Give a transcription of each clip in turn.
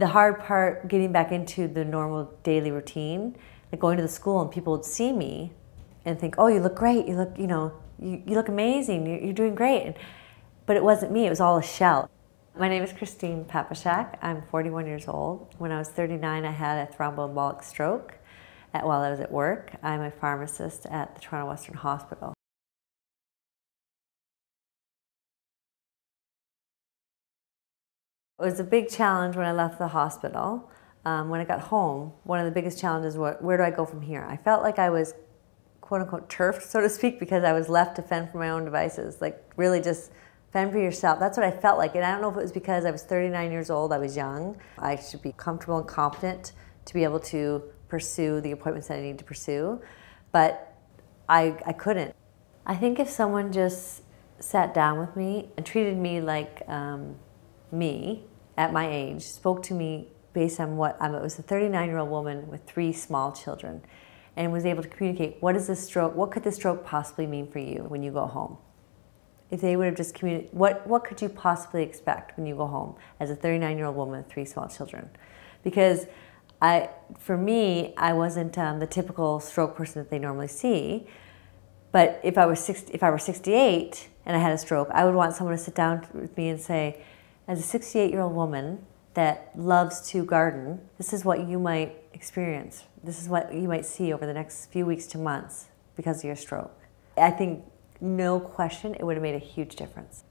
The hard part, getting back into the normal daily routine, like going to the school and people would see me and think, oh, you look great, you look, you look amazing, you're doing great. But it wasn't me, it was all a shell. My name is Christine Papashak. I'm 41 years old. When I was 39, I had a thromboembolic stroke while I was at work. I'm a pharmacist at the Toronto Western Hospital. It was a big challenge when I left the hospital. When I got home, one of the biggest challenges was, where do I go from here? I felt like I was, quote unquote, turfed, so to speak, because I was left to fend for my own devices. Like, really just fend for yourself. That's what I felt like. And I don't know if it was because I was 39 years old, I was young. I should be comfortable and competent to be able to pursue the appointments that I need to pursue. But I couldn't. I think if someone just sat down with me and treated me like me at my age, spoke to me based on what it was a 39-year-old woman with 3 small children, and was able to communicate, what could this stroke possibly mean for you when you go home? If they would have just communicated, what could you possibly expect when you go home as a 39-year-old woman with 3 small children? Because for me, I wasn't the typical stroke person that they normally see. But if I were 68 and I had a stroke, I would want someone to sit down with me and say, as a 68-year-old woman that loves to garden, this is what you might experience. This is what you might see over the next few weeks to months because of your stroke. I think, no question, it would have made a huge difference.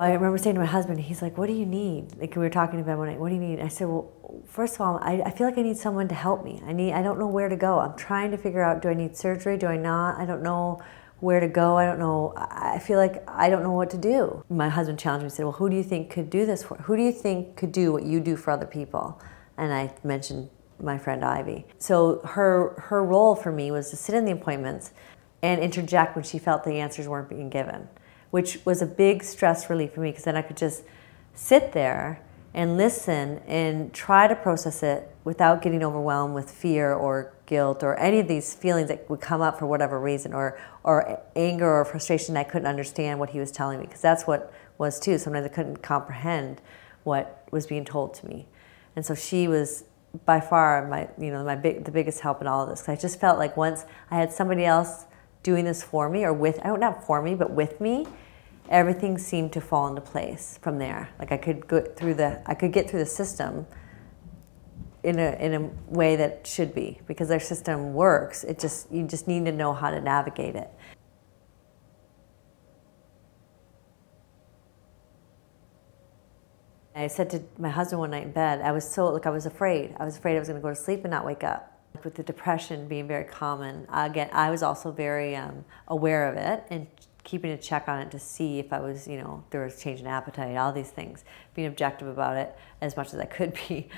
I remember saying to my husband, he's like, what do you need? Like, we were talking about one night, what do you need? I said, well, first of all, I feel like I need someone to help me. I don't know where to go. I'm trying to figure out, do I need surgery? Do I not? I don't know where to go. I don't know. I feel like I don't know what to do. My husband challenged me and said, well, who do you think could do this for? Who do you think could do what you do for other people? And I mentioned my friend Ivy. So her role for me was to sit in the appointments and interject when she felt the answers weren't being given, which was a big stress relief for me, because then I could just sit there and listen and try to process it without getting overwhelmed with fear or guilt or any of these feelings that would come up for whatever reason, or anger or frustration. I couldn't understand what he was telling me, because that's what was too. Sometimes I couldn't comprehend what was being told to me. And so she was by far the biggest help in all of this, because I just felt like once I had somebody else doing this for me, or not for me, but with me, everything seemed to fall into place from there. Like, I could get through the system in a way that should be, because their system works. You just need to know how to navigate it. I said to my husband one night in bed, I was afraid. I was afraid I was going to go to sleep and not wake up. With the depression being very common, again, I was also very aware of it and keeping a check on it to see if I was, there was change in appetite, all these things, being objective about it as much as I could be.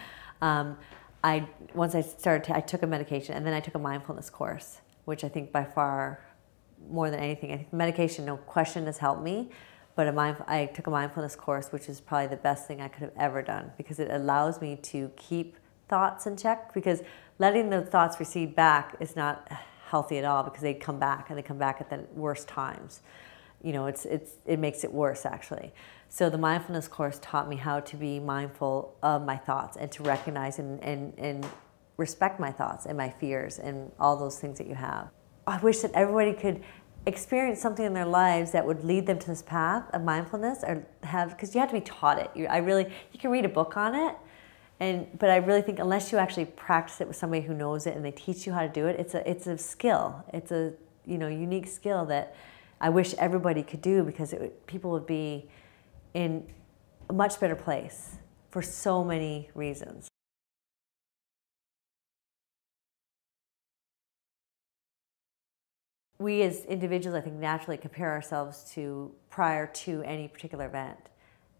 Once I took a medication, and then I took a mindfulness course, which I think by far, more than anything, I think medication, no question, has helped me. But I took a mindfulness course, which is probably the best thing I could have ever done, because it allows me to keep thoughts in check, because letting the thoughts recede back is not healthy at all, because they come back, and they come back at the worst times. It makes it worse, actually. So the mindfulness course taught me how to be mindful of my thoughts, and to recognize and respect my thoughts and my fears and all those things that you have. I wish that everybody could experience something in their lives that would lead them to this path of mindfulness, because you have to be taught it. You can read a book on it, but I really think unless you actually practice it with somebody who knows it and they teach you how to do it, it's a skill. It's a unique skill that I wish everybody could do, because people would be in a much better place for so many reasons. We as individuals, I think, naturally compare ourselves to prior to any particular event.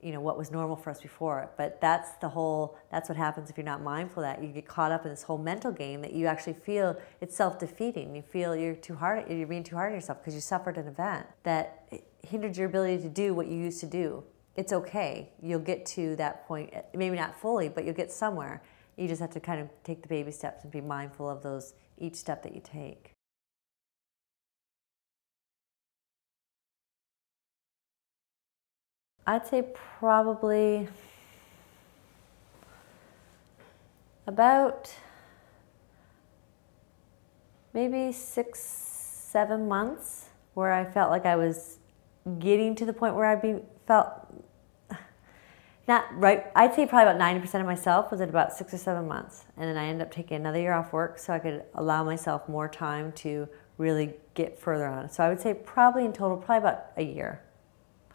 What was normal for us before. But that's what happens if you're not mindful of that. You get caught up in this whole mental game that you actually feel it's self-defeating. You feel you're being too hard on yourself because you suffered an event that hindered your ability to do what you used to do. It's okay. You'll get to that point, maybe not fully, but you'll get somewhere. You just have to kind of take the baby steps and be mindful of each step that you take. I'd say probably about maybe 6, 7 months where I felt like I was getting to the point where felt not right. I'd say probably about 90% of myself was at about 6 or 7 months. And then I ended up taking another year off work so I could allow myself more time to really get further on. So I would say probably in total, probably about a year.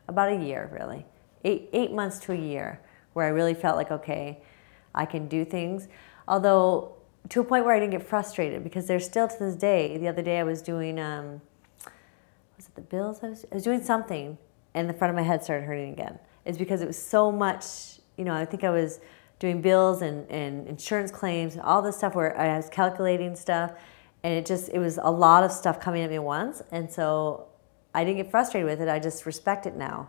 About a year, really. 8 months to a year where I really felt like, okay, I can do things. Although to a point where I didn't get frustrated, because there's still to this day, the other day I was doing, was it the bills? I was doing something and the front of my head started hurting again. It's because it was so much, I think I was doing bills and insurance claims and all this stuff where I was calculating stuff, and it was a lot of stuff coming at me at once. And so I didn't get frustrated with it. I just respect it now.